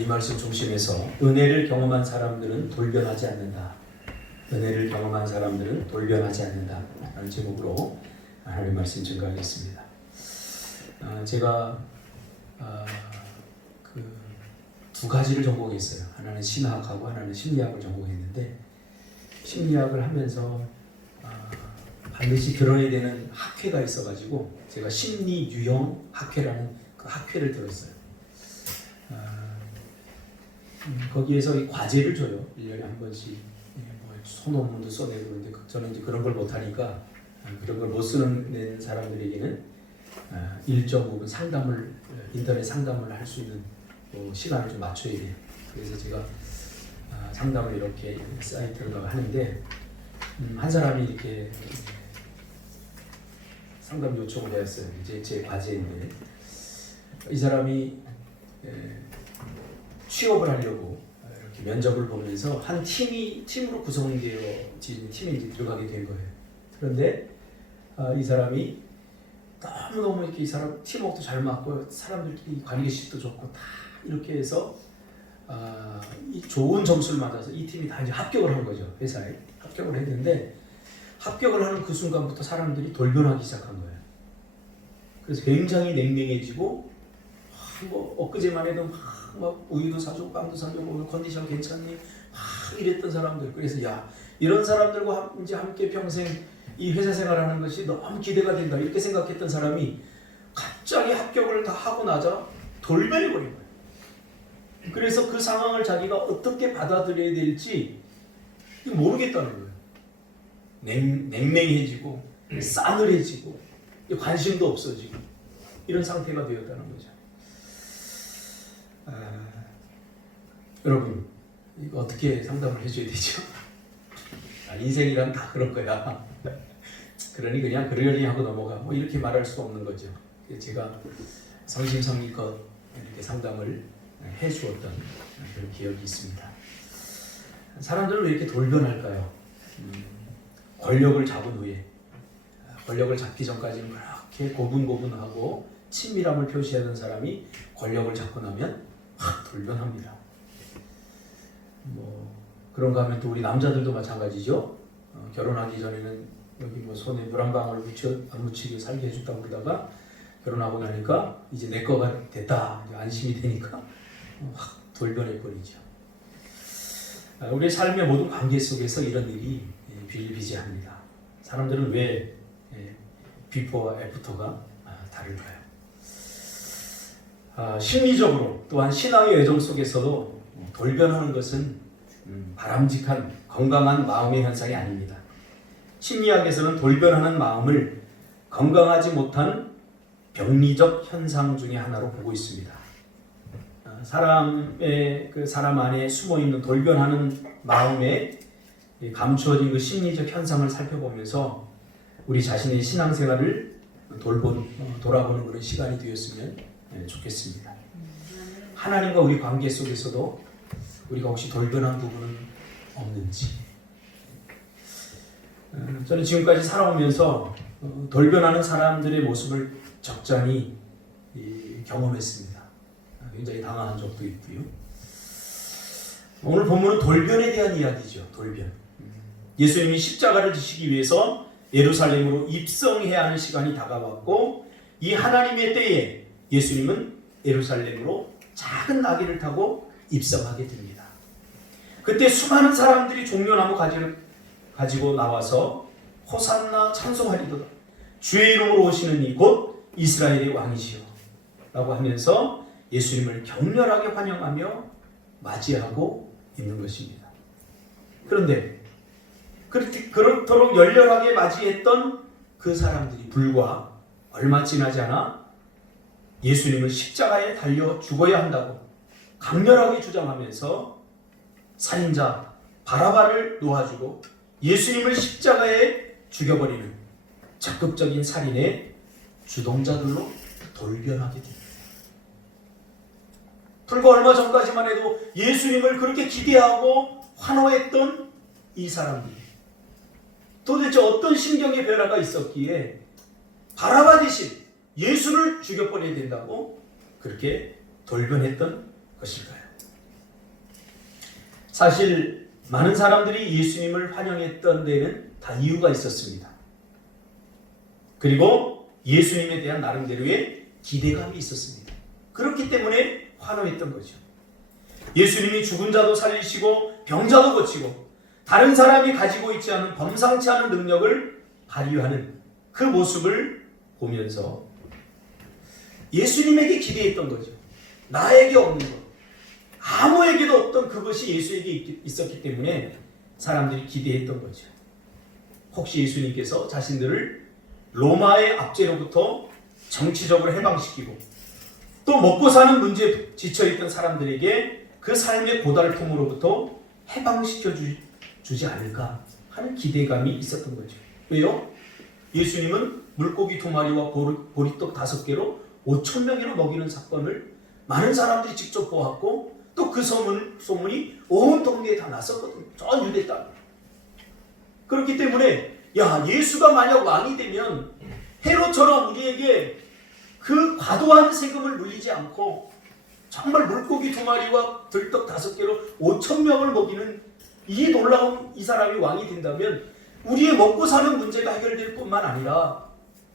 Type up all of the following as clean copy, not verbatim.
이 말씀 중심에서 은혜를 경험한 사람들은 돌변하지 않는다. 은혜를 경험한 사람들은 돌변하지 않는다. 라는 제목으로 하나님 말씀 증거하겠습니다. 제가 두 가지를 전공했어요. 하나는 신학하고 하나는 심리학을 전공했는데, 심리학을 하면서 반드시 들어야 되는 학회가 있어가지고 제가 심리유형 학회라는 그 학회를 들었어요. 거기에서 이 과제를 줘요. 1년에 한 번씩. 소논문도 써내고. 그런데 저는 이제 그런 걸 못하니까, 그런 걸 못 쓰는 사람들에게는 일정 부분 상담을, 인터넷 상담을 할 수 있는 시간을 좀 맞춰야 돼요. 그래서 제가 상담을 이렇게 사이트를 하는데, 한 사람이 이렇게 상담 요청을 했어요. 이제 제 과제인데, 이 사람이 취업을 하려고 이렇게 면접을 보면서 한 팀으로 구성되어진 팀에 이제 들어가게 된 거예요. 그런데 이 사람이 너무 이렇게 이 사람 팀워크도 잘 맞고 사람들끼리 관계식도 좋고 다 이렇게 해서 이 좋은 점수를 맞아서 이 팀이 다 이제 합격을 한 거죠. 회사에 합격을 했는데, 합격을 하는 그 순간부터 사람들이 돌변하기 시작한 거예요. 그래서 굉장히 냉랭해지고, 엊그제만 해도 막 우유도 사주고 빵도 사주고 오늘 컨디션 괜찮니? 막 이랬던 사람들. 그래서 이런 사람들과 이제 함께 평생 이 회사 생활하는 것이 너무 기대가 된다 이렇게 생각했던 사람이 갑자기 합격을 다 하고 나자 돌변해 버린 거예요. 그래서 그 상황을 자기가 어떻게 받아들여야 될지 모르겠다는 거예요. 냉랭해지고 싸늘해지고 관심도 없어지고 이런 상태가 되었다는 거죠. 여러분, 이거 어떻게 상담을 해줘야 되죠? 인생이란 다 그런 거야. 그러니 그냥 그러려니 하고 넘어가. 이렇게 말할 수 없는 거죠. 제가 성심성의껏 이렇게 상담을 해주었던 그런 기억이 있습니다. 사람들은 왜 이렇게 돌변할까요? 권력을 잡은 후에, 권력을 잡기 전까지는 그렇게 고분고분하고 친밀함을 표시하던 사람이 권력을 잡고 나면 확 돌변합니다. 그런가 하면 또 우리 남자들도 마찬가지죠. 결혼하기 전에는 여기 손에 물 한 방울 안 묻히게 살게 해줬다고 그러다가 결혼하고 나니까 이제 내 거가 됐다, 이제 안심이 되니까 확 돌변해 버리죠. 우리의 삶의 모든 관계 속에서 이런 일이 비일비재합니다. 사람들은 왜 비포와 애프터가 다를까요? 심리적으로 또한 신앙의 여정 속에서도 돌변하는 것은 바람직한 건강한 마음의 현상이 아닙니다. 심리학에서는 돌변하는 마음을 건강하지 못한 병리적 현상 중에 하나로 보고 있습니다. 사람 안에 숨어 있는 돌변하는 마음에 감추어진 그 심리적 현상을 살펴보면서 우리 자신의 신앙생활을 돌아보는 그런 시간이 되었으면 좋겠습니다. 하나님과 우리 관계 속에서도 우리가 혹시 돌변한 부분은 없는지. 저는 지금까지 살아오면서 돌변하는 사람들의 모습을 적잖이 경험했습니다. 굉장히 당황한 적도 있고요. 오늘 본문은 돌변에 대한 이야기죠. 돌변. 예수님이 십자가를 지시기 위해서 예루살렘으로 입성해야 하는 시간이 다가왔고, 이 하나님의 때에 예수님은 예루살렘으로 작은 나귀를 타고 입성하게 됩니다. 그때 수많은 사람들이 종려나무 가지를 가지고 나와서 호산나 찬송하리도다. 주의 이름으로 오시는 이 곧 이스라엘의 왕이시여 라고 하면서 예수님을 격렬하게 환영하며 맞이하고 있는 것입니다. 그런데 그렇도록 열렬하게 맞이했던 그 사람들이 불과 얼마 지나지 않아 예수님을 십자가에 달려 죽어야 한다고 강렬하게 주장하면서 살인자 바라바를 놓아주고 예수님을 십자가에 죽여버리는 적극적인 살인의 주동자들로 돌변하게 됩니다. 불과 얼마 전까지만 해도 예수님을 그렇게 기대하고 환호했던 이 사람들, 도대체 어떤 심경의 변화가 있었기에 바라바 대신 예수를 죽여버려야 된다고 그렇게 돌변했던 것일까요? 사실 많은 사람들이 예수님을 환영했던 데는 다 이유가 있었습니다. 그리고 예수님에 대한 나름대로의 기대감이 있었습니다. 그렇기 때문에 환호했던 거죠. 예수님이 죽은 자도 살리시고 병자도 고치고 다른 사람이 가지고 있지 않은 범상치 않은 능력을 발휘하는 그 모습을 보면서 예수님에게 기대했던 거죠. 나에게 없는 것, 아무에게도 없던 그것이 예수에게 있었기 때문에 사람들이 기대했던 거죠. 혹시 예수님께서 자신들을 로마의 압제로부터 정치적으로 해방시키고 또 먹고 사는 문제에 지쳐있던 사람들에게 그 삶의 고달픔으로부터 해방시켜 주지 않을까 하는 기대감이 있었던 거죠. 왜요? 예수님은 물고기 2마리와 보리떡 5개로 5,000명이나 먹이는 사건을 많은 사람들이 직접 보았고 또 그 소문이 온 동네에 다 났었거든요. 전 유대 땅. 그렇기 때문에 예수가 만약 왕이 되면 헤롯처럼 우리에게 그 과도한 세금을 물리지 않고 정말 물고기 2마리와 들떡 5개로 5,000명을 먹이는 이 놀라운 이 사람이 왕이 된다면 우리의 먹고 사는 문제가 해결될 뿐만 아니라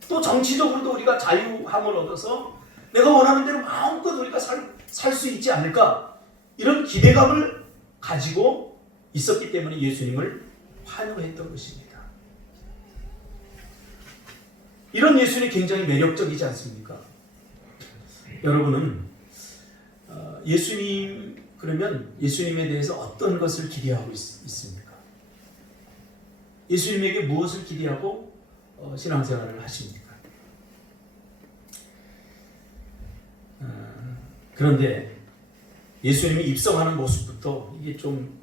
또 정치적으로도 우리가 자유함을 얻어서 내가 원하는 대로 마음껏 우리가 살 수 있지 않을까 이런 기대감을 가지고 있었기 때문에 예수님을 환영했던 것입니다. 이런 예수님이 굉장히 매력적이지 않습니까? 여러분은 그러면 예수님에 대해서 어떤 것을 기대하고 있습니까? 예수님에게 무엇을 기대하고 신앙생활을 하십니까? 그런데 예수님이 입성하는 모습부터 이게 좀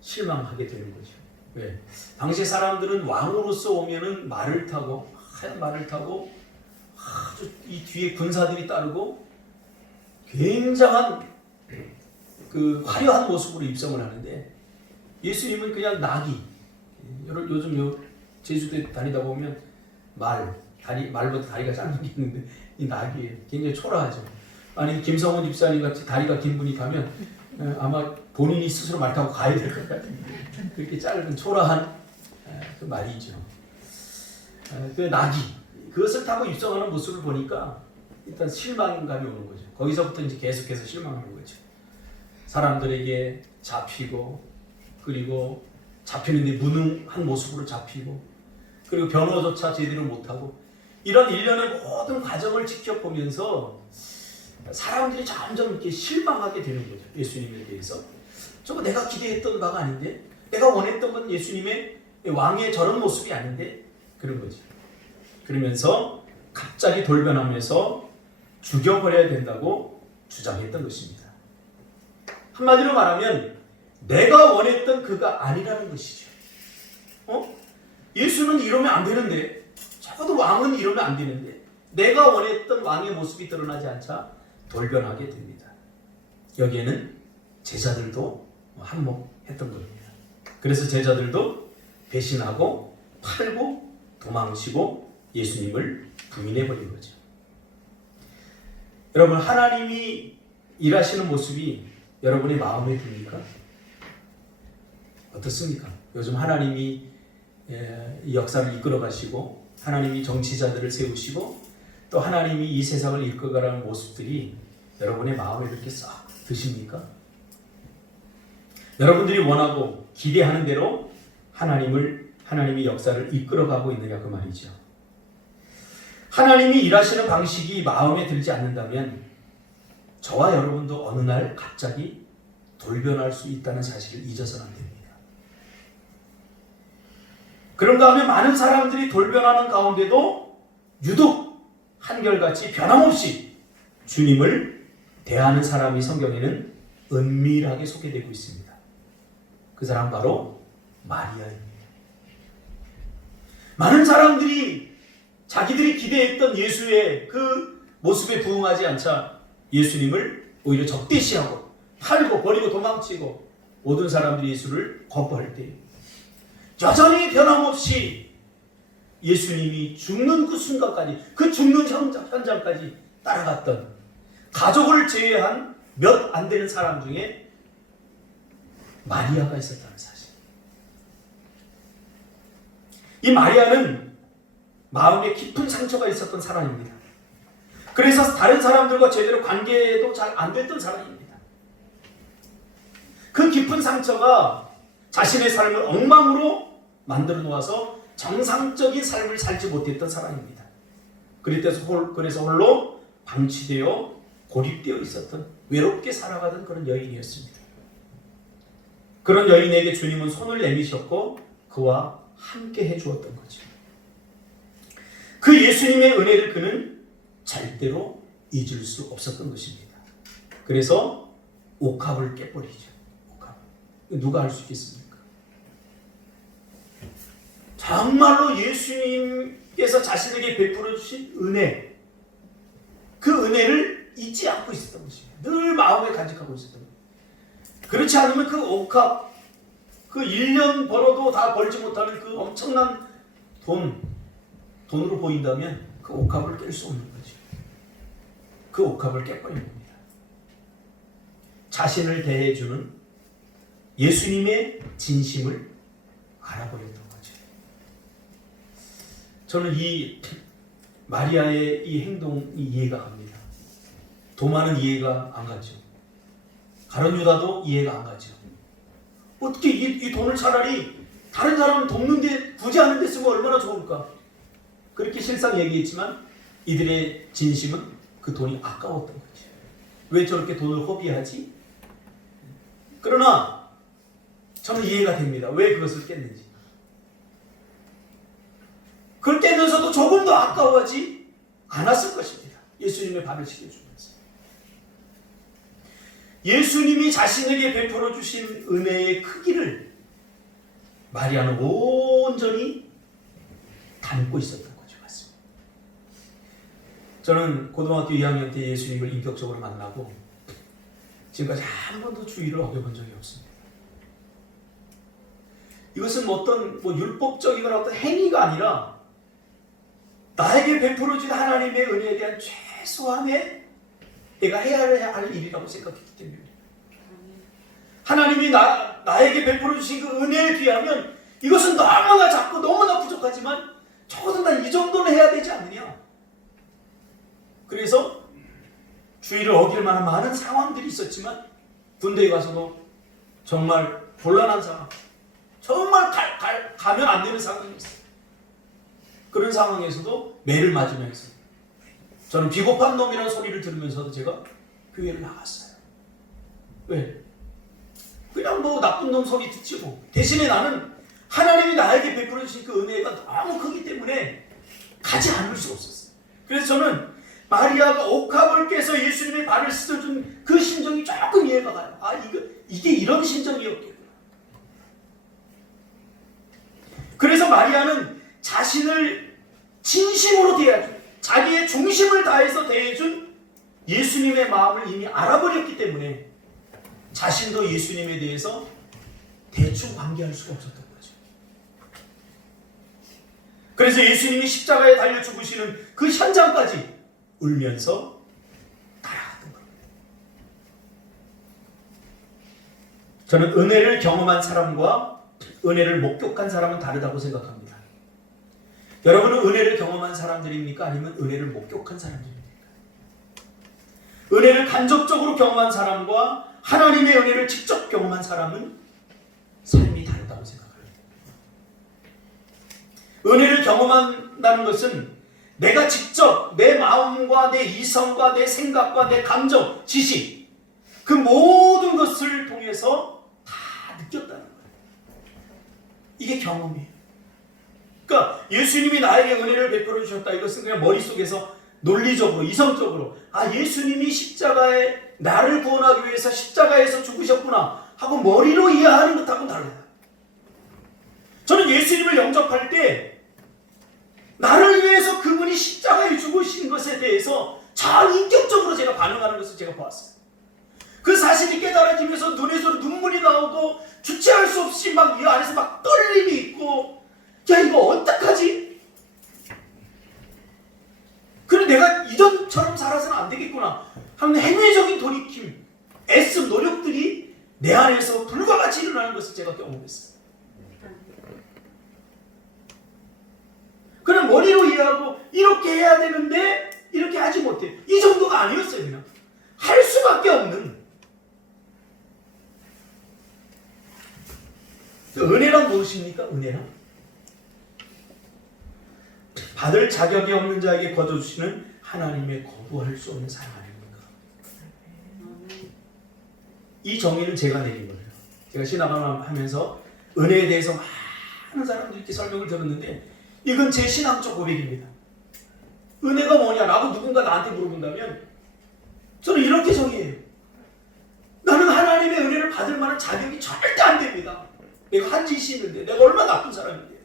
실망하게 되는 거죠. 왜? 당시 사람들은 왕으로서 오면은 말을 타고 하얀 말을 타고 아주 이 뒤에 군사들이 따르고 굉장한 그 화려한 모습으로 입성을 하는데 예수님은 그냥 나귀. 요즘 제주도에 다니다 보면 말보다 다리가 짧은 게 있는데 이 나귀예요. 굉장히 초라하죠. 아니 김성훈 집사님 같이 다리가 긴 분이 가면 아마 본인이 스스로 말 타고 가야 될 것 같아요. 그렇게 짧은 초라한 그 말이죠. 그 나귀 그것을 타고 입성하는 모습을 보니까 일단 실망감이 오는 거죠. 거기서부터 이제 계속해서 실망하는 거죠. 사람들에게 잡히고 그리고 잡히는데 무능한 모습으로 잡히고 그리고 변호조차 제대로 못하고 이런 일련의 모든 과정을 지켜보면서 사람들이 점점 이렇게 실망하게 되는 거죠. 예수님에 대해서. 저거 내가 기대했던 바가 아닌데 내가 원했던 건 예수님의 왕의 저런 모습이 아닌데 그런 거죠. 그러면서 갑자기 돌변하면서 죽여버려야 된다고 주장했던 것입니다. 한마디로 말하면 내가 원했던 그가 아니라는 것이죠. 예수는 이러면 안 되는데 적어도 왕은 이러면 안 되는데 내가 원했던 왕의 모습이 드러나지 않자 돌변하게 됩니다. 여기에는 제자들도 한몫했던 겁니다. 그래서 제자들도 배신하고 팔고 도망치고 예수님을 부인해버린 거죠. 여러분 하나님이 일하시는 모습이 여러분의 마음에 듭니까? 어떻습니까? 요즘 하나님이 이 역사를 이끌어 가시고 하나님이 정치자들을 세우시고 또 하나님이 이 세상을 이끌어가는 모습들이 여러분의 마음에 그렇게 싹 드십니까? 여러분들이 원하고 기대하는 대로 하나님이 역사를 이끌어가고 있느냐 그 말이죠. 하나님이 일하시는 방식이 마음에 들지 않는다면 저와 여러분도 어느 날 갑자기 돌변할 수 있다는 사실을 잊어서는 안 됩니다. 그런가 하면 많은 사람들이 돌변하는 가운데도 유독 한결같이 변함없이 주님을 대하는 사람이 성경에는 은밀하게 소개되고 있습니다. 그 사람 바로 마리아입니다. 많은 사람들이 자기들이 기대했던 예수의 그 모습에 부응하지 않자 예수님을 오히려 적대시하고 팔고 버리고 도망치고 모든 사람들이 예수를 거부할 때 여전히 변함없이 예수님이 죽는 그 순간까지 그 죽는 현장까지 따라갔던 가족을 제외한 몇 안 되는 사람 중에 마리아가 있었다는 사실. 이 마리아는 마음에 깊은 상처가 있었던 사람입니다. 그래서 다른 사람들과 제대로 관계도 잘 안 됐던 사람입니다. 그 깊은 상처가 자신의 삶을 엉망으로 만들어 놓아서 정상적인 삶을 살지 못했던 사람입니다. 그래서 홀로 방치되어 고립되어 있었던, 외롭게 살아가던 그런 여인이었습니다. 그런 여인에게 주님은 손을 내미셨고 그와 함께 해주었던 거죠. 그 예수님의 은혜를 그는 절대로 잊을 수 없었던 것입니다. 그래서 옥합을 깨버리죠. 옥합. 누가 할 수 있겠습니까? 정말로 예수님께서 자신에게 베풀어 주신 은혜, 그 은혜를 잊지 않고 있었던 것입니다. 늘 마음에 간직하고 있었던 것입니다. 그렇지 않으면 그 옥합, 그 1년 벌어도 다 벌지 못하는 그 엄청난 돈으로 보인다면 그 옥합을 깰 수 없는 거죠. 그 옥합을 깨버린 겁니다. 자신을 대해주는 예수님의 진심을 알아버렸던 거죠. 저는 이 마리아의 이 행동이 이해가 갑니다. 도마는 이해가 안 가죠. 가룟 유다도 이해가 안 가죠. 어떻게 이 돈을 차라리 다른 사람을 돕는데 굳이 하는 데 쓰면 얼마나 좋을까? 그렇게 실상 얘기했지만 이들의 진심은 그 돈이 아까웠던 거죠. 왜 저렇게 돈을 허비하지? 그러나 저는 이해가 됩니다. 왜 그것을 깼는지. 그걸 깨면서도 조금 더 아까워하지 않았을 것입니다. 예수님의 발을 씻겨주면서. 예수님이 자신에게 베풀어 주신 은혜의 크기를 마리아는 온전히 담고 있었던 거죠. 맞습니다. 저는 고등학교 2학년 때 예수님을 인격적으로 만나고 지금까지 한 번도 주의를 어겨본 적이 없습니다. 이것은 어떤 율법적이거나 어떤 행위가 아니라 나에게 베풀어진 하나님의 은혜에 대한 최소한의 내가 해야 할 일이라고 생각했기 때문에 하나님이 나에게 베풀어 주신 그 은혜에 비하면 이것은 너무나 작고 너무나 부족하지만 적어도 난 이 정도는 해야 되지 않느냐. 그래서 주의를 어길 만한 많은 상황들이 있었지만 군대에 가서도 정말 곤란한 상황, 정말 가면 안 되는 상황이 있어요. 그런 상황에서도 매를 맞으면서 저는 비겁한 놈이라는 소리를 들으면서도 제가 교회를 나갔어요. 왜? 그냥 나쁜 놈 소리 듣지 뭐. 대신에 나는 하나님이 나에게 베풀어 주신 그 은혜가 너무 크기 때문에 가지 않을 수 없었어요. 그래서 저는 마리아가 옥합을 깨서 예수님의 발을 씻어준 그 심정이 조금 이해가 가요. 이게 이런 심정이었겠구나. 그래서 마리아는 자신을 진심으로 대해준, 자기의 중심을 다해서 대해준 예수님의 마음을 이미 알아버렸기 때문에 자신도 예수님에 대해서 대충 관계할 수가 없었던 거죠. 그래서 예수님이 십자가에 달려 죽으시는 그 현장까지 울면서 따라갔던 겁니다. 저는 은혜를 경험한 사람과 은혜를 목격한 사람은 다르다고 생각합니다. 여러분은 은혜를 경험한 사람들입니까? 아니면 은혜를 목격한 사람들입니까? 은혜를 간접적으로 경험한 사람과 하나님의 은혜를 직접 경험한 사람은 삶이 다르다고 생각합니다. 은혜를 경험한다는 것은 내가 직접 내 마음과 내 이성과 내 생각과 내 감정, 지식, 그 모든 것을 통해서 다 느꼈다는 거예요. 이게 경험이에요. 그러니까 예수님이 나에게 은혜를 베풀어 주셨다. 이것은 그냥 머릿속에서 논리적으로, 이성적으로 예수님이 십자가에 나를 구원하기 위해서 십자가에서 죽으셨구나 하고 머리로 이해하는 것하고는 달라요. 저는 예수님을 영접할 때 나를 위해서 그분이 십자가에 죽으신 것에 대해서 인격적으로 제가 반응하는 것을 제가 보았어요. 그 사실이 깨달아지면서 눈에서 눈물이 나오고 주체할 수 없이 이 안에서 떨림이 있고, 야, 이거 어떡하지? 그래, 내가 이전처럼 살아서는 안 되겠구나 하는 행위적인 돌이킴, 애씀, 노력들이 내 안에서 불과 같이 일어나는 것을 제가 경험했어요. 그냥 머리로 이해하고 이렇게 해야 되는데 이렇게 하지 못해. 이 정도가 아니었어요. 그냥 할 수밖에 없는. 은혜란 무엇입니까? 은혜란 받을 자격이 없는 자에게 거둬주시는 하나님의 거부할 수 없는 사랑 아닙니까? 이 정의는 제가 내린 거예요. 제가 신앙을 하면서 은혜에 대해서 많은 사람들이 이렇게 설명을 들었는데 이건 제 신앙적 고백입니다. 은혜가 뭐냐라고 누군가 나한테 물어본다면 저는 이렇게 정의해요. 나는 하나님의 은혜를 받을 만한 자격이 절대 안 됩니다. 내가 한 짓이 있는데 내가 얼마나 나쁜 사람인데.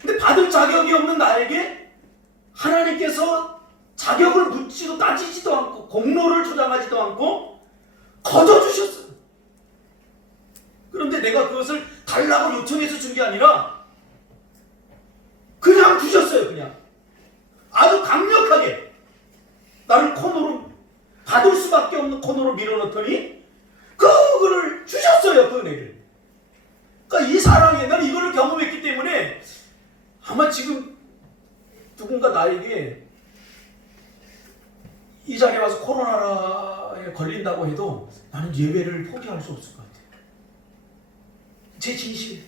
근데 받을 자격이 없는 나에게 하나님께서 자격을 묻지도 따지지도 않고 공로를 주장하지도 않고 거둬주셨어요. 그런데 내가 그것을 달라고 요청해서 준 게 아니라 그냥 주셨어요. 그냥 아주 강력하게 나를 코너로 받을 수밖에 없는 코너로 밀어넣더니 그거를 주셨어요. 그 은혜를. 그러니까 이 사랑에 나는 이거를 경험했기 때문에 아마 지금 누군가 나에게 이 자리에 와서 코로나에 걸린다고 해도 나는 예배를 포기할 수 없을 것 같아요. 제 진심이에요.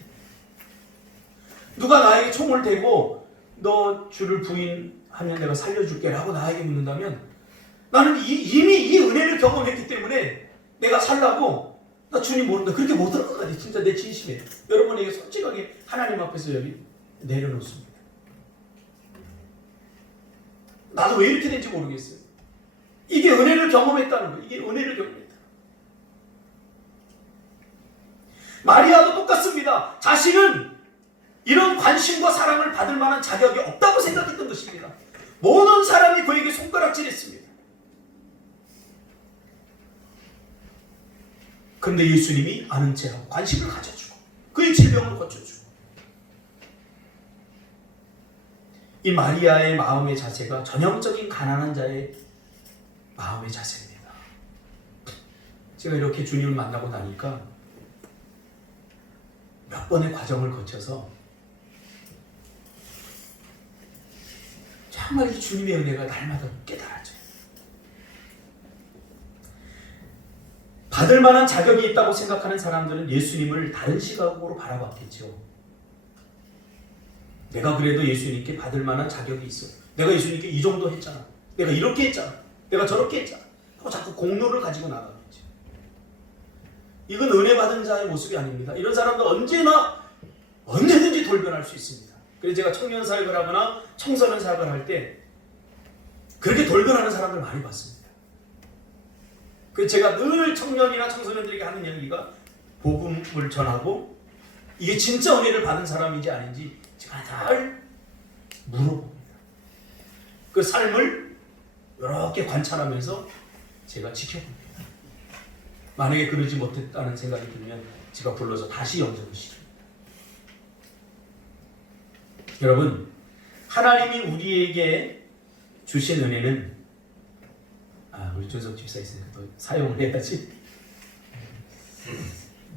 누가 나에게 총을 대고 너 주를 부인하면 내가 살려줄게 라고 나에게 묻는다면 나는 이미 이 은혜를 경험했기 때문에 내가 살라고 나 주님 모른다 그렇게 못할 것 같아요. 진짜 내 진심이에요. 여러분에게 솔직하게 하나님 앞에서 여기 내려놓습니다. 나도 왜 이렇게 된지 모르겠어요. 이게 은혜를 경험했다는 거예요. 이게 은혜를 경험했다. 마리아도 똑같습니다. 자신은 이런 관심과 사랑을 받을 만한 자격이 없다고 생각했던 것입니다. 모든 사람이 그에게 손가락질했습니다. 그런데 예수님이 아는 체하고 관심을 가져주고 그의 질병을 고쳐주고 이 마리아의 마음의 자세가 전형적인 가난한 자의 마음의 자세입니다. 제가 이렇게 주님을 만나고 나니까 몇 번의 과정을 거쳐서 정말 이 주님의 은혜가 날마다 깨달아져요. 받을 만한 자격이 있다고 생각하는 사람들은 예수님을 다른 시각으로 바라봤겠죠. 내가 그래도 예수님께 받을 만한 자격이 있어. 내가 예수님께 이 정도 했잖아. 내가 이렇게 했잖아. 내가 저렇게 했잖아. 하고 자꾸 공로를 가지고 나가겠죠. 이건 은혜 받은 자의 모습이 아닙니다. 이런 사람들 언제든지 돌변할 수 있습니다. 그래서 제가 청년 사역을 하거나 청소년 사역을 할 때 그렇게 돌변하는 사람들 많이 봤습니다. 그래서 제가 늘 청년이나 청소년들에게 하는 얘기가 복음을 전하고 이게 진짜 은혜를 받은 사람인지 아닌지 제가 잘 물어봅니다. 그 삶을 이렇게 관찰하면서 제가 지켜봅니다. 만약에 그러지 못했다는 생각이 들면 제가 불러서 다시 영접을 시킵니다. 여러분, 하나님이 우리에게 주신 은혜는 우리 준석 집사 있으니까 또 사용을 해야지.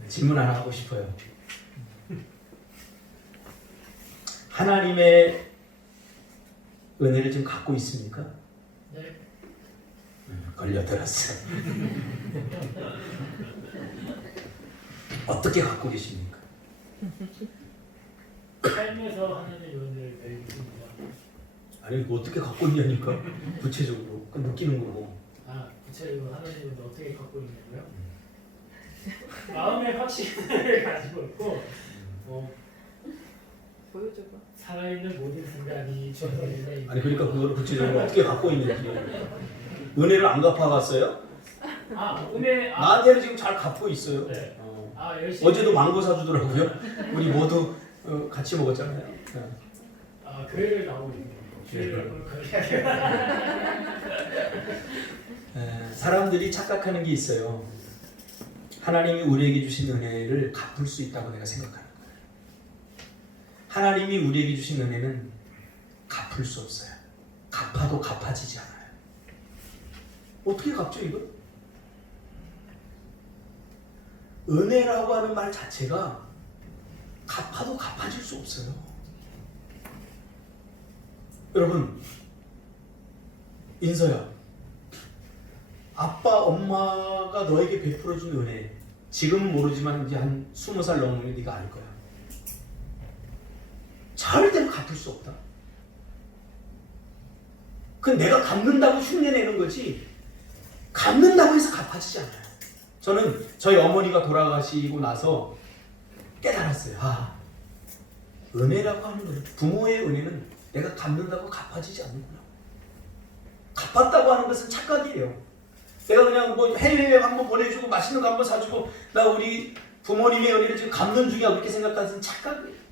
질문 하나 하고 싶어요. 하나님의 은혜를 지금 갖고 있습니까? 네. 걸려들었어. 어떻게 갖고 계십니까? 삶에서 하나님의 은혜를 배우고 있습니다. 아니 어떻게 갖고 있냐니까 구체적으로 그 느끼는 거고. 구체적으로 하나님은 어떻게 갖고 있냐고요? 마음의 확신을 가지고 있고 보여줘봐. 살아있는 모든 순간이 주어져 있는. 아니 그러니까 그거를 구체적으로 어떻게 갖고 있는지. 은혜를 안 갚아갔어요? 은혜. 나한테는 지금 잘 갚고 있어요. 네. 열심히. 어제도 망고 사주더라고요. 우리 모두 같이 먹었잖아요. 교회를 나오고 있는 거예요. 사람들이 착각하는 게 있어요. 하나님이 우리에게 주신 은혜를 갚을 수 있다고 내가 생각하는 거예요. 하나님이 우리에게 주신 은혜는 갚을 수 없어요. 갚아도 갚아지지 않아요. 어떻게 갚죠 이거? 은혜라고 하는 말 자체가 갚아도 갚아질 수 없어요. 여러분, 인서야, 아빠, 엄마가 너에게 베풀어준 은혜, 지금은 모르지만 이제 한 20살 넘으면 네가 알 거야. 절대로 갚을 수 없다. 그건 내가 갚는다고 흉내내는 거지 갚는다고 해서 갚아지지 않아요. 저는 저희 어머니가 돌아가시고 나서 깨달았어요. 아, 은혜라고 하는 거는, 부모의 은혜는 내가 갚는다고 갚아지지 않는구나. 갚았다고 하는 것은 착각이에요. 내가 그냥 뭐 해외여행 한번 보내주고 맛있는 거 한번 사주고 나 우리 부모님의 은혜를 지금 갚는 중이야 그렇게 생각하는 것은 착각이에요.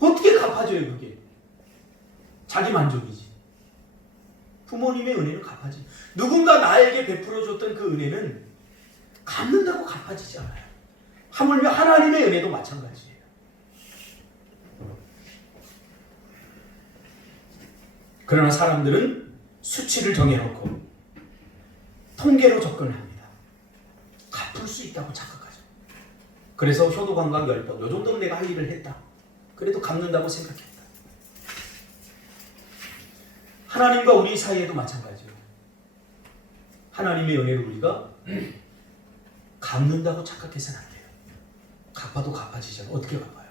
어떻게 갚아줘요 그게? 자기 만족이지. 부모님의 은혜는 갚아지. 누군가 나에게 베풀어줬던 그 은혜는 갚는다고 갚아지지 않아요. 하물며 하나님의 은혜도 마찬가지예요. 그러나 사람들은 수치를 정해놓고 통계로 접근을 합니다. 갚을 수 있다고 착각하죠. 그래서 효도관광 10번, 요 정도는 내가 할 일을 했다. 그래도 갚는다고 생각했다. 하나님과 우리 사이에도 마찬가지예요. 하나님의 은혜를 우리가 갚는다고 착각해서는 안 돼요. 갚아도 갚아지지 않아요. 어떻게 갚아요?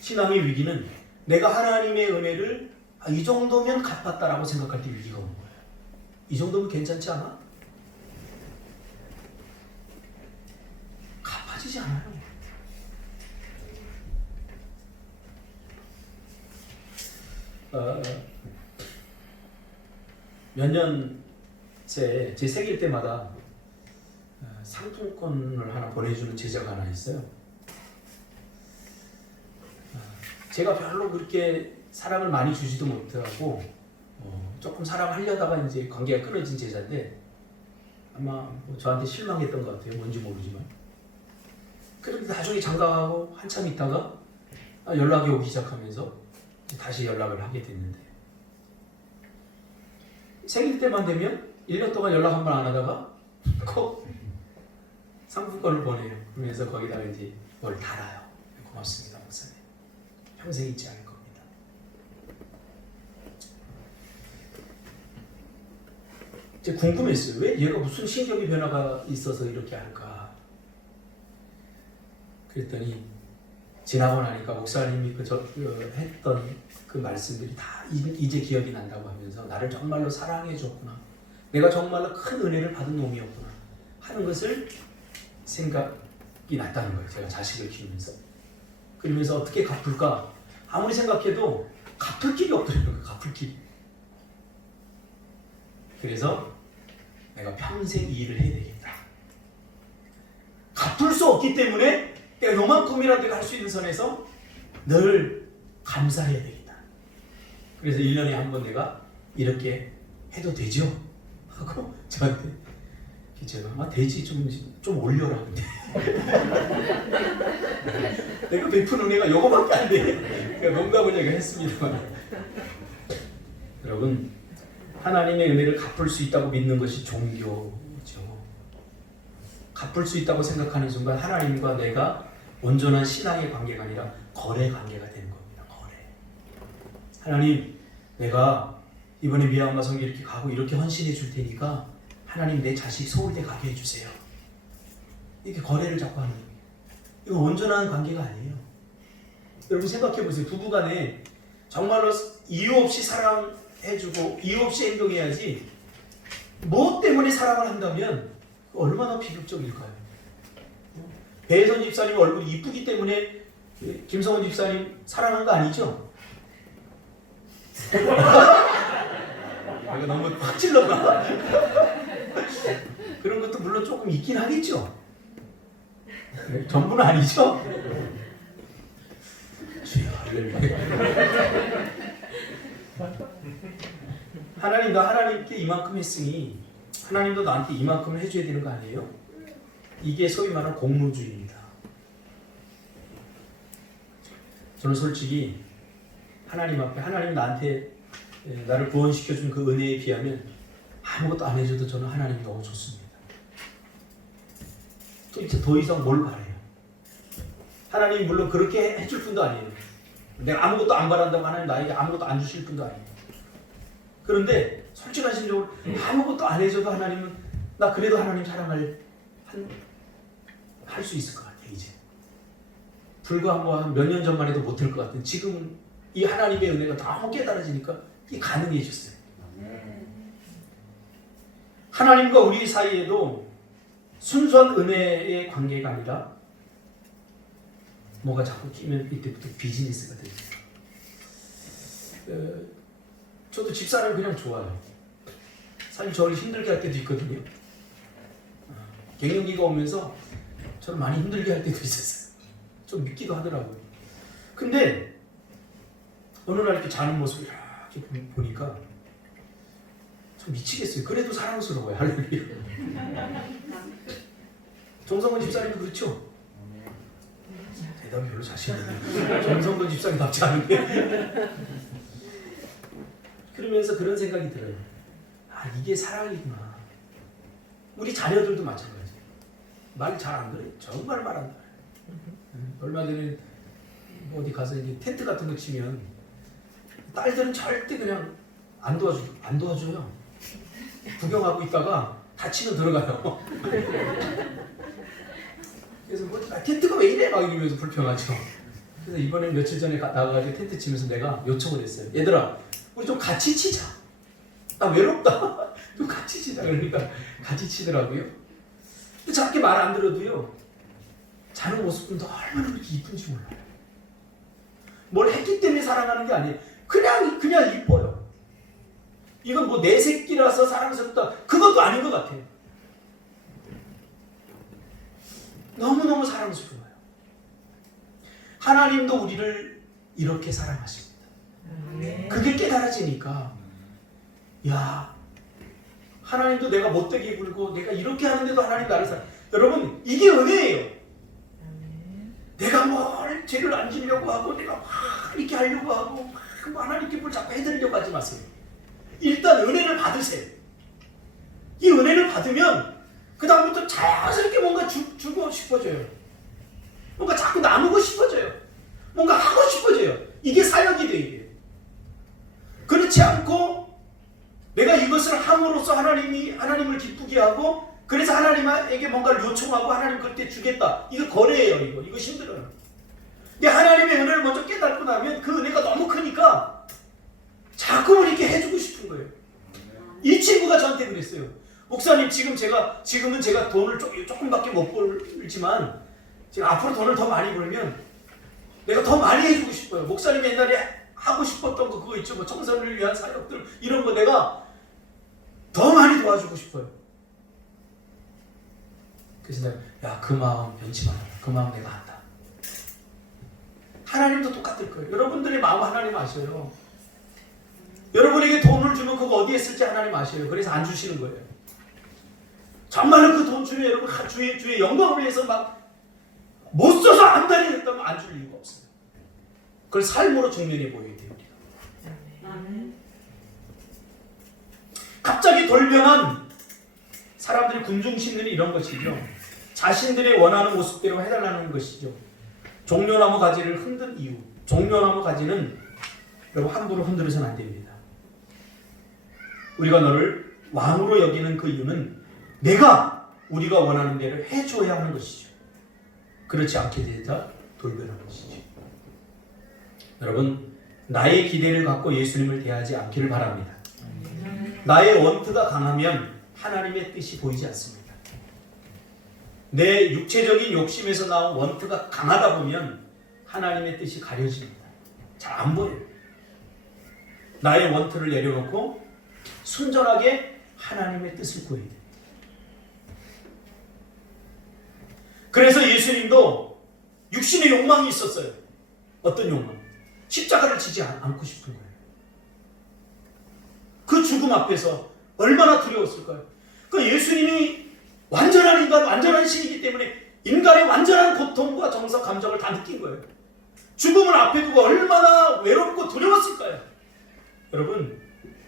신앙의 위기는 내가 하나님의 은혜를 이 정도면 갚았다라고 생각할 때 위기가 오는 거예요. 이 정도면 괜찮지 않아? 갚아지지 않아요. 몇 년째 제 생일 때마다 상품권을 하나 보내주는 제자가 하나 있어요. 제가 별로 그렇게 사랑을 많이 주지도 못하고 조금 사랑하려다가 이제 관계가 끊어진 제자인데 아마 뭐 저한테 실망했던 것 같아요. 뭔지 모르지만. 그런데 나중에 장가가고 한참 있다가 연락이 오기 시작하면서 다시 연락을 하게 됐는데 생일 때만 되면 1년 동안 연락 한 번 안 하다가 꼭 상품권을 보내요. 그러면서 거기다가 이제 뭘 달아요. 고맙습니다, 목사님. 평생 잊지 않을 겁니다. 이제 궁금했어요. 왜 얘가 무슨 신경의 변화가 있어서 이렇게 할까? 그랬더니 지나고 나니까 목사님이 했던 그 말씀들이 다 이제 기억이 난다고 하면서 나를 정말로 사랑해 줬구나. 내가 정말로 큰 은혜를 받은 놈이었구나 하는 것을 생각이 났다는 거예요. 제가 자식을 키우면서. 그러면서 어떻게 갚을까? 아무리 생각해도 갚을 길이 없더라고요. 갚을 길이. 그래서 내가 평생 이 일을 해야 되겠다. 갚을 수 없기 때문에 내가 요만큼이라도 할 수 있는 선에서 늘 감사해야 되겠다. 그래서 1년에 한 번 내가 이렇게 해도 되죠? 하고 저한테 제가 되지 좀 올려라. 근데 내가 베푼 은혜가 요거밖에 안 돼. 그러니까 농담을 제가 했습니다만 여러분 하나님의 은혜를 갚을 수 있다고 믿는 것이 종교죠. 갚을 수 있다고 생각하는 순간 하나님과 내가 온전한 신앙의 관계가 아니라 거래 관계가 되는 겁니다. 거래. 하나님, 내가 이번에 미얀마 선교 이렇게 가고 이렇게 헌신해 줄 테니까 하나님 내 자식 서울대 가게 해주세요. 이렇게 거래를 자꾸 하는 거예요. 이건 온전한 관계가 아니에요. 여러분 생각해 보세요. 부부간에 정말로 이유 없이 사랑해주고 이유 없이 행동해야지 무엇 때문에 사랑을 한다면 얼마나 비극적일까요? 배혜선 집사님 얼굴이 이쁘기 때문에 김성원 집사님 사랑한 거 아니죠? 내가 너무 확 찔렀나? 그런 것도 물론 조금 있긴 하겠죠? 전부는 아니죠? 주여 할렐루야. 하나님도 하나님께 이만큼 했으니 하나님도 나한테 이만큼 해줘야 되는 거 아니에요? 이게 소위 말하는 공로주의입니다. 저는 솔직히 하나님 앞에 하나님 나한테 나를 구원시켜준 그 은혜에 비하면 아무것도 안 해줘도 저는 하나님이 너무 좋습니다. 또 이제 더 이상 뭘 바래요? 하나님이 물론 그렇게 해줄 분도 아니에요. 내가 아무것도 안 바란다고 하나님 나에게 아무것도 안 주실 분도 아니에요. 그런데 솔직한 심정으로 아무것도 안 해줘도 하나님은 나 그래도 하나님 사랑을 할 수 있을 것 같아요. 이제 불과 한 몇 년 전만 해도 못할 것 같은 지금은 이 하나님의 은혜가 너무 깨달아지니까 이게 가능해졌어요. 하나님과 우리 사이에도 순수한 은혜의 관계가 아니라 뭐가 자꾸 끼면 이때부터 비즈니스가 되죠. 저도 집사람 그냥 좋아요. 사실 저를 힘들게 할 때도 있거든요. 갱년기가 오면서 저를 많이 힘들게 할 때도 있었어요. 좀 믿기도 하더라고요. 근데 어느 날 이렇게 자는 모습을 이렇게 보니까 참 미치겠어요. 그래도 사랑스러워요. 할렐루야. 정성근 집사님도 그렇죠? 대답이 별로 자신 없네요. 정성근 집사님답지 않은데. 그러면서 그런 생각이 들어요. 아, 이게 사랑이구나. 우리 자녀들도 마찬가지예요. 말 잘 안 그래요. 정말 말 안 그래요. 얼마 전에 어디 가서 이제 텐트 같은 거 치면 딸들은 절대 그냥 안 도와줘요. 구경하고 있다가 다치면 들어가요. 그래서 뭐 텐트가 왜 이래? 막 이러면서 불평하죠. 그래서 이번에 며칠 전에 나가가지고 텐트 치면서 내가 요청을 했어요. 얘들아, 우리 좀 같이 치자. 나 외롭다. 좀 같이 치자. 그러니까 같이 치더라고요. 근데 저렇게 말 안 들어도요, 자는 모습도 얼마나 그렇게 이쁜지 몰라요. 뭘 했기 때문에 사랑하는 게 아니에요. 그냥 이뻐요. 이건 뭐 내 새끼라서 사랑스럽다. 그것도 아닌 것 같아요. 너무너무 사랑스러워요. 하나님도 우리를 이렇게 사랑하십니다. 그게 깨달아지니까, 야, 하나님도 내가 못되게 굴고 내가 이렇게 하는데도 하나님 나를 사랑. 여러분, 이게 은혜예요. 내가 뭘 죄를 안 지려고 하고 내가 막 이렇게 하려고 하고 막 하나님께 뭘 자꾸 해드리려고 하지 마세요. 일단 은혜를 받으세요. 이 은혜를 받으면 그 다음부터 자연스럽게 뭔가 주고 싶어져요. 뭔가 자꾸 나누고 싶어져요. 뭔가 하고 싶어져요. 이게 사역이 돼요. 그렇지 않고 내가 이것을 함으로써 하나님을 기쁘게 하고 그래서 하나님에게 뭔가를 요청하고 하나님 그때 주겠다. 이거 거래예요. 이거 힘들어요. 근데 하나님의 은혜를 먼저 깨닫고 나면 그 은혜가 너무 크니까 자꾸 이렇게 해주고 싶은 거예요. 이 친구가 저한테 그랬어요. 목사님, 지금은 제가 돈을 조금밖에 못 벌지만 제가 앞으로 돈을 더 많이 벌면 내가 더 많이 해주고 싶어요. 목사님 옛날에 하고 싶었던 거 그거 있죠. 뭐 청소년을 위한 사역들 이런 거 내가 더 많이 도와주고 싶어요. 그래서 내가 야, 그 마음 변치 마라. 그 마음 내가 한다. 하나님도 똑같을 거예요. 여러분들의 마음 하나님 아셔요. 여러분에게 돈을 주면 그거 어디에 쓸지 하나님 아셔요. 그래서 안 주시는 거예요. 정말로 그 돈 주면 여러분 주의 영광을 위해서 막 못 써서 안 다니겠다면 안 줄 이유가 없어요. 그걸 삶으로 증명해 보여야 돼요. 갑자기 돌변한 사람들이 군중 심리는 이런 것이죠. 자신들이 원하는 모습대로 해달라는 것이죠. 종려나무 가지를 흔든 이유. 종려나무 가지는 여러분 함부로 흔들어서는 안 됩니다. 우리가 너를 왕으로 여기는 그 이유는 우리가 원하는 대로 해줘야 하는 것이죠. 그렇지 않게 되다 돌변하는 것이죠. 여러분, 나의 기대를 갖고 예수님을 대하지 않기를 바랍니다. 나의 원트가 강하면 하나님의 뜻이 보이지 않습니다. 내 육체적인 욕심에서 나온 원트가 강하다 보면 하나님의 뜻이 가려집니다. 잘 안 보여요. 나의 원트를 내려놓고 순전하게 하나님의 뜻을 구해야 돼요. 그래서 예수님도 육신의 욕망이 있었어요. 어떤 욕망? 십자가를 지지 않고 싶은 거예요. 그 죽음 앞에서 얼마나 두려웠을까요? 그러니까 예수님이 완전한 인간, 완전한 신이기 때문에 인간의 완전한 고통과 정서, 감정을 다 느낀 거예요. 죽음을 앞에 두고 얼마나 외롭고 두려웠을까요? 여러분,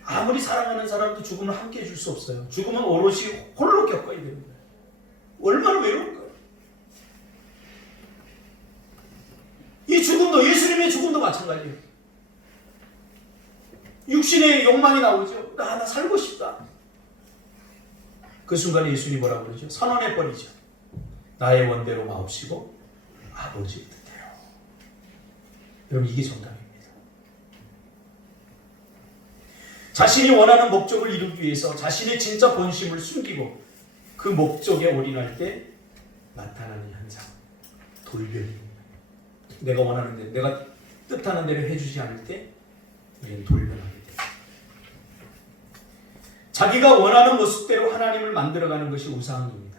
아무리 사랑하는 사람도 죽음을 함께 해줄 수 없어요. 죽음은 오롯이 홀로 겪어야 되는 거예요. 얼마나 외로울까요? 이 죽음도, 예수님의 죽음도 마찬가지예요. 육신의 욕망이 나오죠. 나 살고 싶다. 그 순간에 예수님이 뭐라고 그러죠? 선언해 버리죠. 나의 원대로 마옵시고 아버지의 뜻대로. 여러분, 이게 정답입니다. 자신이 원하는 목적을 이루기 위해서 자신의 진짜 본심을 숨기고 그 목적에 올인할 때 나타나는 현상, 돌변입니다. 내가 원하는 대로, 내가 뜻하는 대로 해주지 않을 때 우리는 돌변하게 돼요. 자기가 원하는 모습대로 하나님을 만들어가는 것이 우상입니다.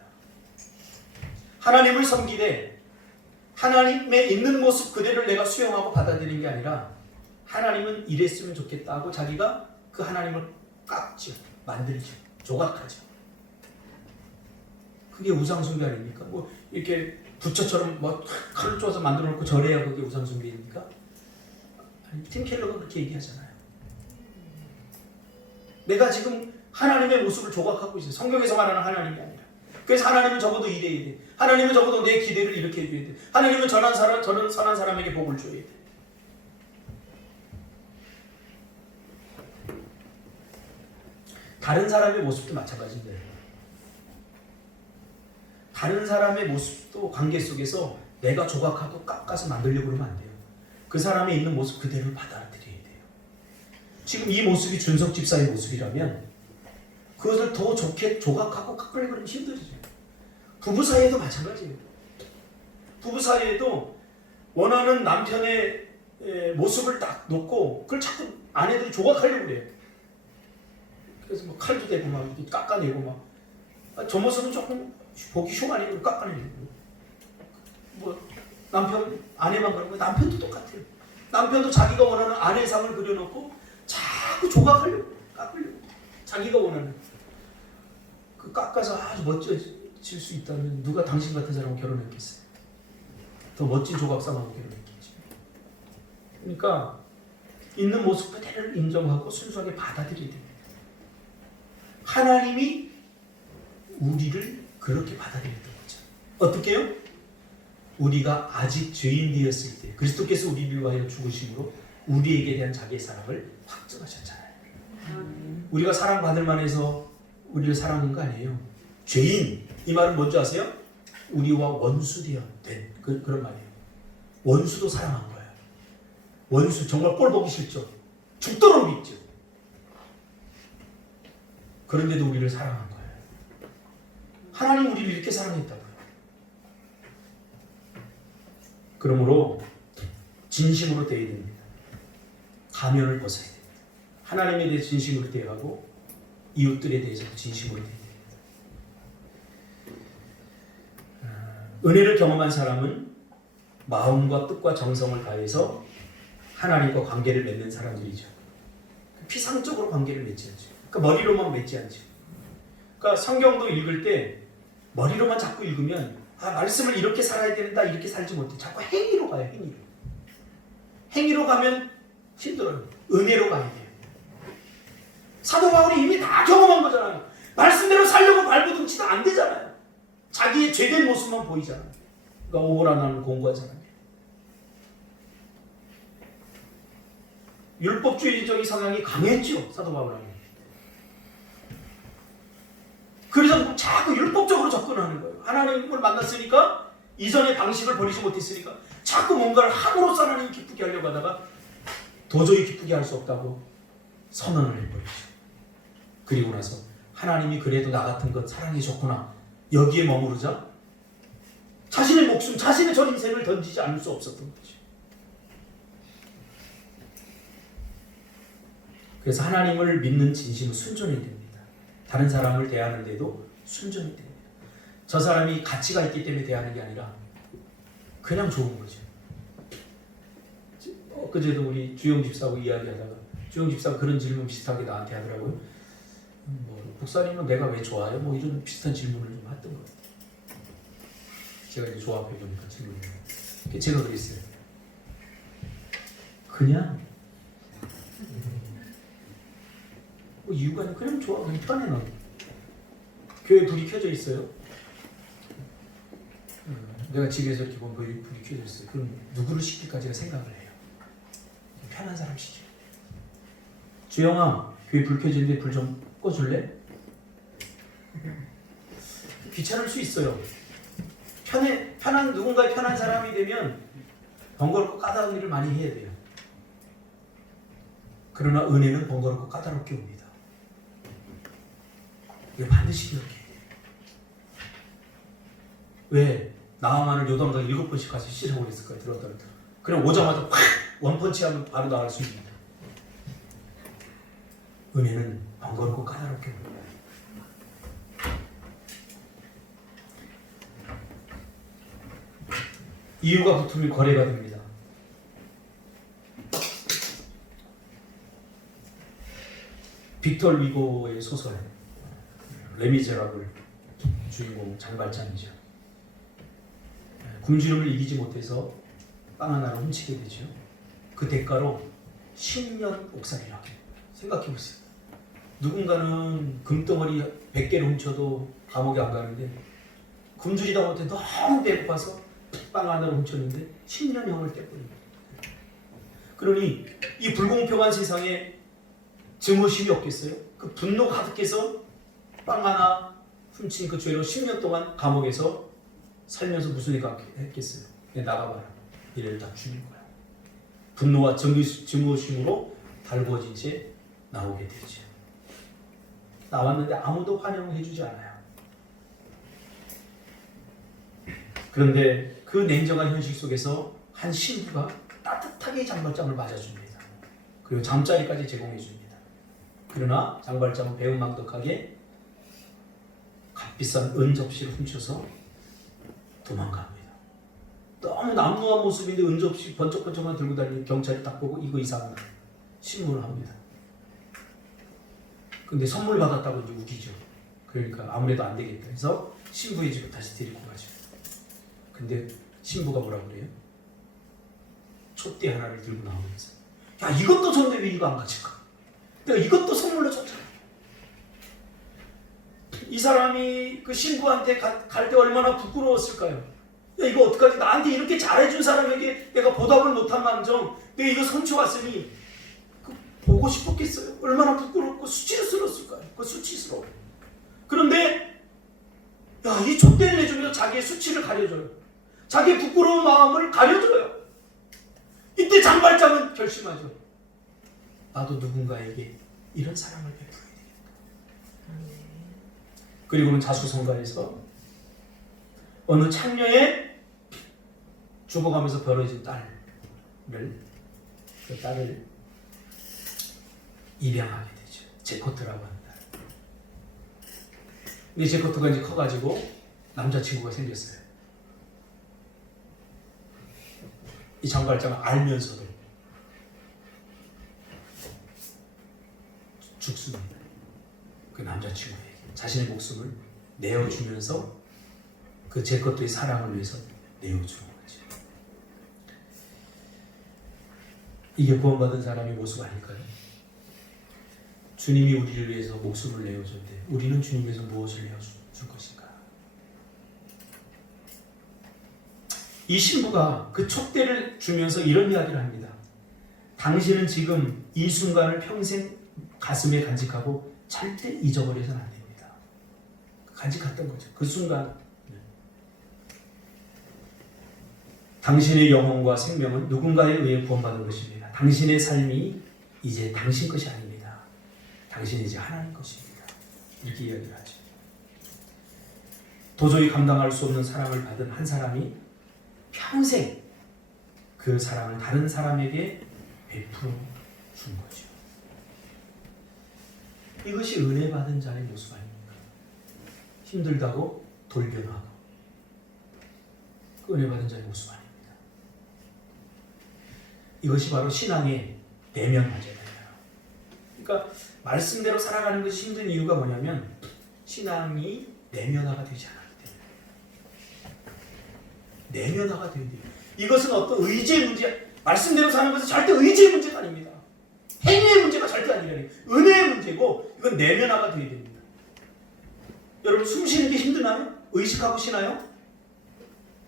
하나님을 섬기되 하나님의 있는 모습 그대로를 내가 수용하고 받아들이는 게 아니라 하나님은 이랬으면 좋겠다 하고 자기가 그 하나님을 깎죠, 만들죠, 조각하죠. 그게 우상숭배 아닙니까? 뭐 이렇게 부처처럼 뭐 칼을 쪼아서 만들어 놓고 절해야 그게 우상숭배입니까? 아니, 팀 켈러가 그렇게 얘기하잖아요. 내가 지금 하나님의 모습을 조각하고 있어요. 성경에서 말하는 하나님이 아니라. 그래서 하나님은 적어도 이래야 돼. 하나님은 적어도 내 기대를 이렇게 해줘야 돼. 하나님은 저런 선한 사람에게 복을 줘야 돼. 다른 사람의 모습도 마찬가지인데, 다른 사람의 모습도 관계 속에서 내가 조각하고 깎아서 만들려고 그러면 안 돼요. 그 사람의 있는 모습 그대로 받아들여야 돼요. 지금 이 모습이 준석 집사의 모습이라면 그것을 더 좋게 조각하고 깎으려고 그러면 힘들죠. 부부 사이에도 마찬가지예요. 부부 사이에도 원하는 남편의 모습을 딱 놓고 그걸 자꾸 아내들이 조각하려고 그래요. 그래서 뭐 칼도 대고 막 깎아내고 막 저 모습은 조금 보기 흉하니까 깎아내고, 뭐 남편 아내만 그런 거, 남편도 똑같아요. 남편도 자기가 원하는 아내상을 그려놓고 자꾸 조각하려고, 깎으려고, 자기가 원하는 그 깎아서 아주 멋져질 수 있다면 누가 당신 같은 사람하고 결혼했겠어요? 더 멋진 조각상하고 결혼했겠지. 그러니까 있는 모습 그대로 인정하고 순수하게 받아들여야 됩니다. 하나님이 우리를 그렇게 받아들였던 거죠. 어떻게요? 우리가 아직 죄인 되었을 때 그리스도께서 우리를 위하여 죽으심으로 우리에게 대한 자기의 사랑을 확증하셨잖아요. 우리가 사랑받을 만해서 우리를 사랑한 거 아니에요. 죄인, 이 말은 뭔지 아세요? 우리와 원수되어 된 그런 말이에요. 원수도 사랑한 거예요. 원수 정말 꼴 보기 싫죠. 죽도록 믿죠. 그런데도 우리를 사랑한 거예요. 하나님 우리를 이렇게 사랑했다고요. 그러므로 진심으로 대해야 됩니다. 가면을 벗어야 됩니다. 하나님에 대해 진심으로 대하고 이웃들에 대해서도 진심으로 대해야 됩니다. 은혜를 경험한 사람은 마음과 뜻과 정성을 다해서 하나님과 관계를 맺는 사람들이죠. 피상적으로 관계를 맺지 않죠. 그러니까 머리로만 맺지 않죠. 그러니까 성경도 읽을 때 머리로만 자꾸 읽으면 말씀을 이렇게 살아야 된다, 이렇게 살지 못해. 자꾸 행위로 가요. 행위로. 행위로 가면 힘들어요. 은혜로 가야 돼요. 사도 바울이 이미 다 경험한 거잖아요. 말씀대로 살려고 발버둥치도 안 되잖아요. 자기의 죄된 모습만 보이잖아요. 그러니까 오호라는 공부한 사람이에요. 율법주의적인 성향이 강했죠. 사도 바울은. 그래서 자꾸 율법적으로 접근하는 거예요. 하나님을 만났으니까 이전의 방식을 버리지 못했으니까 자꾸 뭔가를 함으로써 하나님을 기쁘게 하려고 하다가 도저히 기쁘게 할 수 없다고 선언을 해버리죠. 그리고 나서 하나님이 그래도 나 같은 것 사랑해 줬구나, 여기에 머무르자 자신의 목숨, 자신의 전 인생을 던지지 않을 수 없었던 거죠. 그래서 하나님을 믿는 진심은 순종해야 됩니다. 다른 사람을 대하는데도 순종이 됩니다. 저 사람이 가치가 있기 때문에 대하는 게 아니라 그냥 좋은 거죠. 엊그제도 우리 주영 집사하고 이야기하다가 주영 집사가 그런 질문 비슷하게 나한테 하더라고요. 뭐 목사님은 내가 왜 좋아요? 뭐 이런 비슷한 질문을 좀 했던 것 같아요. 제가 이제 조합해 보니까 질문을 제가 그랬어요. 그냥 이유가 아니고 그냥 좋아. 그냥 편해 너. 교회 불이 켜져 있어요. 내가 집에서 이렇게 보면 불이 켜져 있어요. 그럼 누구를 시킬까지가 생각을 해요. 편한 사람 시켜. 주영아, 교회 불 켜지는데 불 좀 꺼줄래? 귀찮을 수 있어요. 편한 누군가의 편한 사람이 되면 번거롭고 까다로운 일을 많이 해야 돼요. 그러나 은혜는 번거롭고 까다롭게 옵니다. 이거 반드시 기억해야 돼요. 왜? 나하만을 요단강 7번씩 가서 씻으라고 그랬을까요? 들었다. 그럼 오자마자 확 원펀치하면 바로 나갈 수 있습니다. 은혜는 번거롭고 까다롭게 옵니다. 이유가 붙으면 거래가 됩니다. 빅터 위고의 소설 레미제라블 주인공 장발장이죠. 굶주림을 이기지 못해서 빵 하나를 훔치게 되죠. 그 대가로 10년 옥살이라고 생각해 보세요. 누군가는 금덩어리 100개를 훔쳐도 감옥에 안 가는데 굶주리다 못해 너무 배고파서 빵 하나를 훔쳤는데 10년형을 떼버립니다. 그러니 이 불공평한 세상에 증오심이 없겠어요? 그 분노 가득해서 빵 하나 훔친 그 죄로 10년 동안 감옥에서 살면서 무슨 일을 했겠어요? 나가봐라. 이래를 다 죽인 거야. 분노와 증오심으로 달구어진 채 나오게 되죠. 나왔는데 아무도 환영해주지 않아요. 그런데 그 냉정한 현실 속에서 한 신부가 따뜻하게 장발장을 맞아줍니다. 그리고 잠자리까지 제공해줍니다. 그러나 장발장은 배은망덕하게 값비싼 은 접시를 훔쳐서 도망갑니다. 너무 남루한 모습인데 은 접시 번쩍번쩍만 들고 다니는 경찰이 딱 보고 이거 이상하다. 신문을 합니다. 근데 선물 받았다고 이제 우기죠. 그러니까 아무래도 안 되겠다 해서 신부의 집에 다시 데리고 가죠. 근데 신부가 뭐라고 그래요? 촛대 하나를 들고 나오면서 야 이것도 줬는데 왜 이거 안 가져가? 내가 이것도 선물로 줬잖아. 이 사람이 그 신부한테 갈 때 얼마나 부끄러웠을까요? 야 이거 어떡하지? 나한테 이렇게 잘해준 사람에게 내가 보답을 못한 망정 내가 이거 훔쳐왔으니 보고 싶었겠어요? 얼마나 부끄럽고 수치스러웠을까요? 그 수치스러워. 그런데 야, 이 촛대를 내주면서 자기의 수치를 가려줘요. 자기의 부끄러운 마음을 가려줘요. 이때 장발장은 결심하죠. 나도 누군가에게 이런 사랑을 베풀어야 되겠다. 그리고는 자수성가에서 어느 창녀의 죽어가면서 벌어진 그 딸을 입양하게 되죠. 제코트라고 하는 딸. 근데 제코트가 이제 커가지고 남자친구가 생겼어요. 이 장발장은 알면서도 죽습니다. 그 남자친구에게 자신의 목숨을 내어주면서 그 제코트의 사랑을 위해서 내어주는 거죠. 이게 구원받은 사람의 모습 아닐까요? 주님이 우리를 위해서 목숨을 내어줬대. 우리는 주님에서 무엇을 내어줄 것인가? 이 신부가 그 촛대를 주면서 이런 이야기를 합니다. 당신은 지금 이 순간을 평생 가슴에 간직하고 절대 잊어버려서는 안 됩니다. 간직했던 거죠. 그 순간. 당신의 영혼과 생명은 누군가에 의해 구원받은 것입니다. 당신의 삶이 이제 당신 것이 아닙니다. 당신이 이제 하나님 것입니다. 이렇게 이야기를 하죠. 도저히 감당할 수 없는 사랑을 받은 한 사람이 평생 그 사랑을 다른 사람에게 베풀어 준 거죠. 이것이 은혜 받은 자의 모습 아닙니까? 힘들다고 돌변하고 그 은혜 받은 자의 모습 아닙니다. 이것이 바로 신앙의 내면 과제예요. 그러니까 말씀대로 살아가는 것이 힘든 이유가 뭐냐면 신앙이 내면화가 되지 않았기 때문에. 내면화가 돼야 돼요. 이것은 어떤 의지의 문제, 말씀대로 사는 것은 절대 의지의 문제가 아닙니다. 행위의 문제가 절대 아니라요. 은혜의 문제고 그건 내면화가 되어야 됩니다. 여러분 숨 쉬는 게 힘드나요? 의식하고 쉬나요?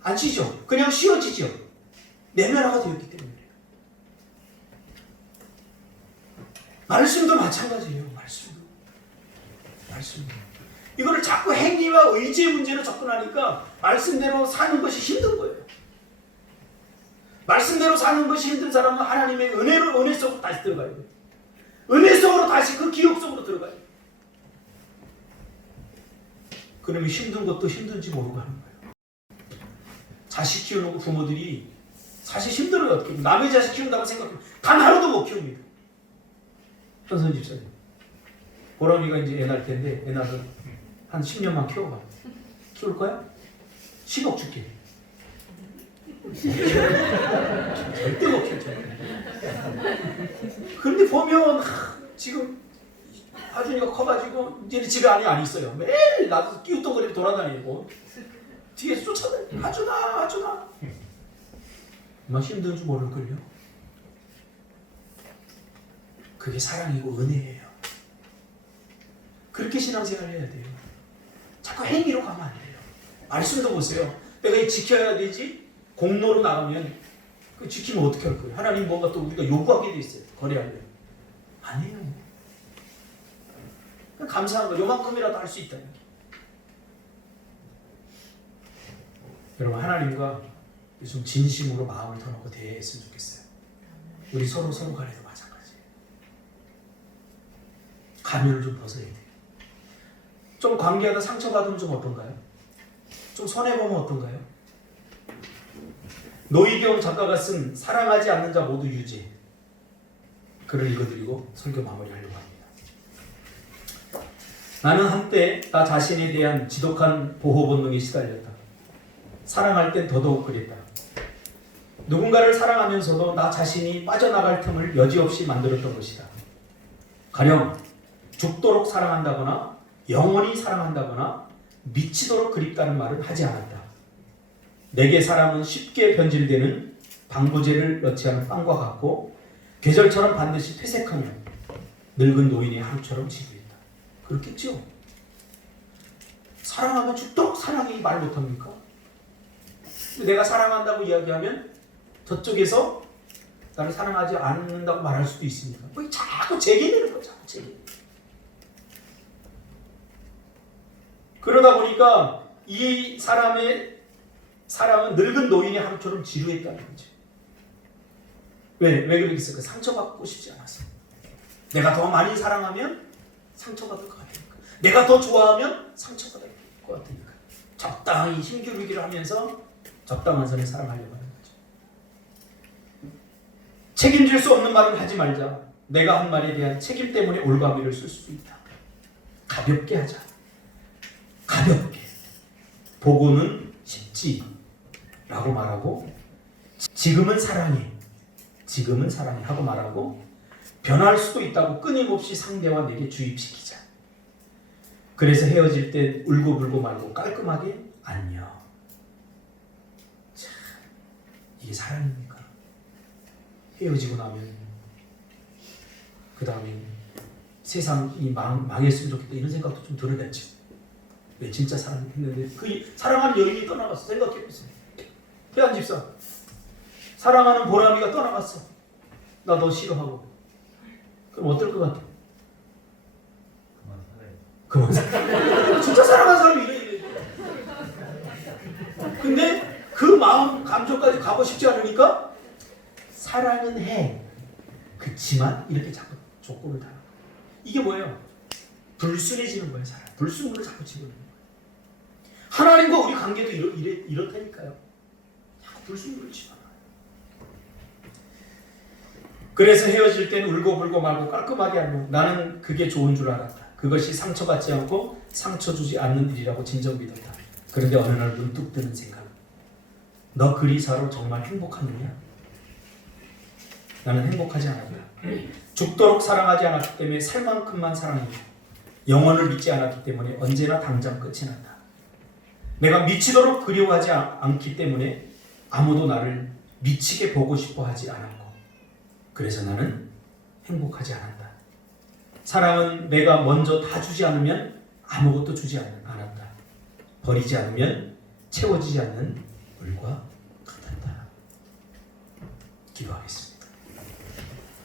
안 쉬죠. 그냥 쉬어지죠. 내면화가 되었기 때문에. 말씀도 마찬가지예요. 말씀도. 이거를 자꾸 행위와 의지의 문제로 접근하니까 말씀대로 사는 것이 힘든 거예요. 말씀대로 사는 것이 힘든 사람은 하나님의 은혜 속으로 다시 들어가야 돼요. 은혜 속으로 다시 그 기억 속으로 들어가야 돼요. 그러면 힘든 것도 힘든지 모르고 하는 거예요. 자식 키우는 부모들이 사실 힘들어요. 남의 자식 키운다고 생각하면 단 하루도 못 키웁니다. 현선 집사님. 보람이가 이제 애 낳을 텐데 애 낳아서 한 10년만 키워봐. 키울 거야? 10억 줄게. 절대 못 키워. 그런데 보면 지금 하준이가 커가지고 이제 집에 안 있어요. 매일 나도 끼우덩거리고 돌아다니고 뒤에서 쫓아다니고 하준아 얼마나 힘든 줄 모를걸요. 그게 사랑이고 은혜예요. 그렇게 신앙생활을 해야 돼요. 자꾸 행위로 가면 안 돼요. 말씀도 보세요. 내가 이 지켜야 되지? 공로로 나가면 그 지키면 어떻게 할 거예요? 하나님 뭔가 또 우리가 요구하게 돼 있어요. 거래하려면. 아니에요. 그냥 감사한 거 요만큼이라도 할 수 있다는 게. 여러분 하나님과 좀 진심으로 마음을 터놓고 대했으면 좋겠어요. 우리 서로 간에도 마찬가지예요. 가면을 좀 벗어야 돼요. 좀 관계하다 상처받으면 좀 어떤가요? 좀 손해보면 어떤가요? 노희경 작가가 쓴 사랑하지 않는 자 모두 유죄. 글을 읽어드리고 설교 마무리하려고 합니다. 나는 한때 나 자신에 대한 지독한 보호 본능에 시달렸다. 사랑할 땐 더더욱 그랬다. 누군가를 사랑하면서도 나 자신이 빠져나갈 틈을 여지없이 만들었던 것이다. 가령 죽도록 사랑한다거나 영원히 사랑한다거나 미치도록 그립다는 말은 하지 않았다. 내게 사랑은 쉽게 변질되는 방부제를 넣지 않은 빵과 같고 계절처럼 반드시 퇴색하며 늙은 노인의 하루처럼 지루했다. 그렇겠죠? 사랑하면 죽도록 사랑이 말 못합니까? 내가 사랑한다고 이야기하면 저쪽에서 나를 사랑하지 않는다고 말할 수도 있습니다. 뭐 자꾸 제기내는 거죠. 그러다 보니까 이 사람의 사랑은 늙은 노인의 하루처럼 지루했다는 거죠. 왜 그러겠어요? 상처받고 싶지 않았어. 내가 더 많이 사랑하면 상처받을 것 같으니까. 내가 더 좋아하면 상처받을 것 같으니까. 적당히 힘겨루기를 하면서 적당한 선에 사랑하려고 하는 거죠. 책임질 수 없는 말은 하지 말자. 내가 한 말에 대한 책임 때문에 올가미를 쓸 수 있다. 가볍게 하자. 가볍게. 보고는 쉽지 라고 말하고 지금은 사랑해 하고 말하고 변할 수도 있다고 끊임없이 상대와 내게 주입시키자. 그래서 헤어질 때 울고불고 말고 깔끔하게 안녕. 참, 이게 사랑입니까? 헤어지고 나면 그 다음에 세상이 망했으면 좋겠다 이런 생각도 좀 들어야죠. 왜 진짜 사랑했는데 그 사랑하는 여인이 떠나갔어. 생각해보세요. 태안 집사 사랑하는 보람이가 떠나갔어. 나 너 싫어하고. 그럼 어떨 것 같아? 그만 살아요. 진짜 사랑하는 사람이 이래. 근데 그 마음 감정까지 가고 싶지 않으니까 사랑은 해. 그치만 이렇게 자꾸 조건을 달아. 이게 뭐예요? 불순해지는 거예요. 사랑. 불순물을 자꾸 집어넣는 거예요. 하나님과 우리 관계도 이렇다니까요. 자꾸 불순물을 집어넣어요. 그래서 헤어질 땐 울고불고 말고 깔끔하게 하고 나는 그게 좋은 줄 알았다. 그것이 상처받지 않고 상처 주지 않는 일이라고 진정 믿었다. 그런데 어느 날 문득 드는 생각. 너 그리사로 정말 행복하느냐? 나는 행복하지 않았다. 죽도록 사랑하지 않았기 때문에 살 만큼만 사랑했다. 영원을 믿지 않았기 때문에 언제나 당장 끝이 난다. 내가 미치도록 그리워하지 않기 때문에 아무도 나를 미치게 보고 싶어 하지 않았고 그래서 나는 행복하지 않았다. 사랑은 내가 먼저 다 주지 않으면 아무것도 주지 않았다. 버리지 않으면 채워지지 않는 물과 같았다. 기도하겠습니다.